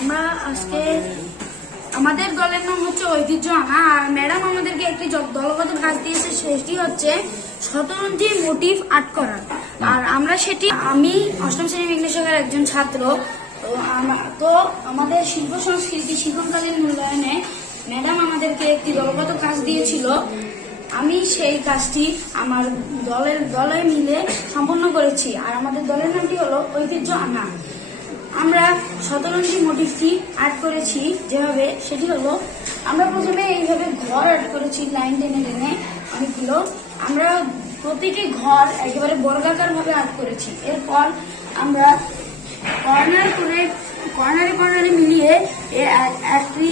আমরা আজকে আমাদের দলের নাম হচ্ছে ঐতিহ্য আনা, আর ম্যাডাম আমাদেরকে একটি দলগত কাজ দিয়েছে, সেটি হচ্ছে শতরঞ্জি মোটিভ আর্ট করা। আর আমরা সেটি, আমি অষ্টম শ্রেণী ইংলিশ শাখার একজন ছাত্র। তো আমাদের শিল্প সংস্কৃতি শিক্ষণকালীন মূল্যায়নে ম্যাডাম আমাদেরকে একটি দলগত কাজ দিয়েছিল। আমি সেই কাজটি আমার দলে মিলে সম্পন্ন করেছি। আর আমাদের দলের নামটি হলো ঐতিহ্য আনা। আমরা শতরঞ্জি মোটিভটি আর্ট করেছি যেভাবে, সেটি হলো আমরা প্রথমে এইভাবে ঘর আর্ট করেছি, লাইন টেনে টেনে অনেকগুলো। আমরা প্রতিটি ঘর একেবারে বর্গাকার ভাবে আর্ট করেছি। এরপর আমরা কর্নারে মিলিয়ে একটি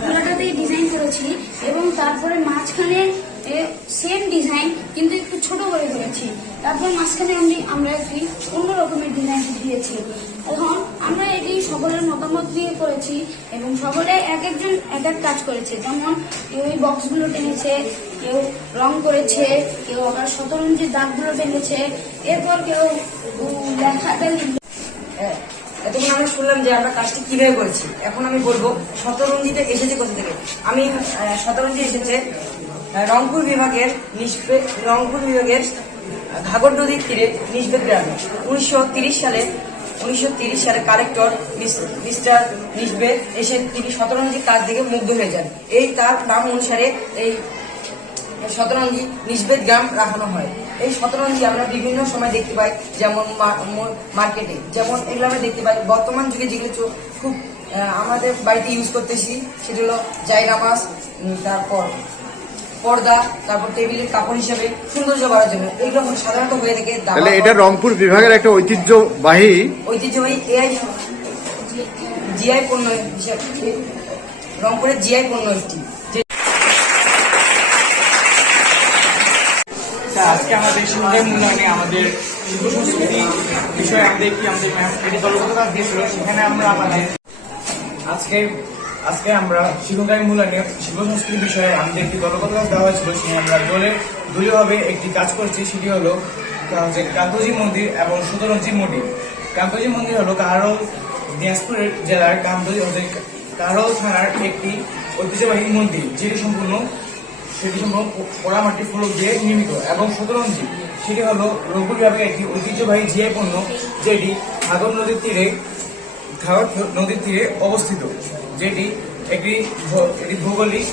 পুরোটাতেই ডিজাইন করেছি, এবং তারপরে মাঝখানে সেম ডিজাইন কিন্তু একটু ছোট করে করেছি। তারপর মাঝখানে আমরা একটি অন্য রকমের ডিজাইন দিয়েছি। এখন আমরা এটি সকলের মতামত দিয়ে করেছি, এবং সকলে এক একজন এক এক কাজ করেছে। যেমন কেউ এই বক্সগুলো টেনেছে, কেউ রং করেছে, কেউ আবার শতরঞ্জির দাগগুলো টেনেছে, এরপর কেউ লেখাটা লিখবে। এতক্ষণ আমরা শুনলাম যে আমরা কাজটি কিভাবে করেছি। এখন আমি বলবো শতরঞ্জিতে এসেছে কোথা থেকে। শতরঞ্জি এসেছে রংপুর বিভাগের ঘাগর নদীর তীরে নিসবেদ গ্রামে। 1930 সালে কালেক্টর মিস্টার নিসবেদ এসে তিনি শতরঞ্জির কাজ দেখে মুগ্ধ হয়ে যান। এই তার নাম অনুসারে এই শতরঞ্জি নিসবেদ গ্রাম রাখানো হয়। এই শতরঞ্জি আমরা বিভিন্ন সময় দেখতে পাই, যেমন মার্কেটে, যেমন এগুলো আমরা দেখতে পাই। বর্তমান যুগে যেগুলো খুব আমাদের বাড়িতে ইউজ করতেছি সেটি হলো জায়নামাজ, তারপর পর্দা, তারপর টেবিলের কাপড় হিসেবে সৌন্দর্য বাড়ার জন্য এগুলো সাধারণত হয়ে থাকে। তাহলে এটা রংপুর বিভাগের একটা ঐতিহ্যবাহী জিআই পণ্য হিসাবে, রংপুরের জিআই পণ্য একটি। আজকে আমাদের শিক্ষার মূল্যায়নে আমাদের শিল্প সংস্কৃতি বিষয়ে আমাদের একটি দলগত কাজ দিয়েছিল। সেখানে আমরা আজকে আমরা শিক্ষার মূল্যায়নে শিল্প সংস্কৃতি বিষয়ে আমাদের একটি দলগত কাজ দেওয়া হয়েছিল। সেখানে আমরা দলীয়ভাবে একটি কাজ করেছি। সেটি হলো কান্তজি মন্দির এবং শতরঞ্জি মোটিভ। কান্তজি মন্দির হলো কাহারোল দিনাজপুর জেলার কাহারোল থানার একটি ঐতিহ্যবাহী মন্দির, যেটি সম্পূর্ণ পোড়ামাটি ফলক দিয়ে নির্মিত। এবং শতরঞ্জি সেটি হলো রংপুর বিভাগের একটি ঐতিহ্যবাহী জিআই পণ্য, যেটি ঘাগর নদীর তীরে অবস্থিত, যেটি একটি ভৌগোলিক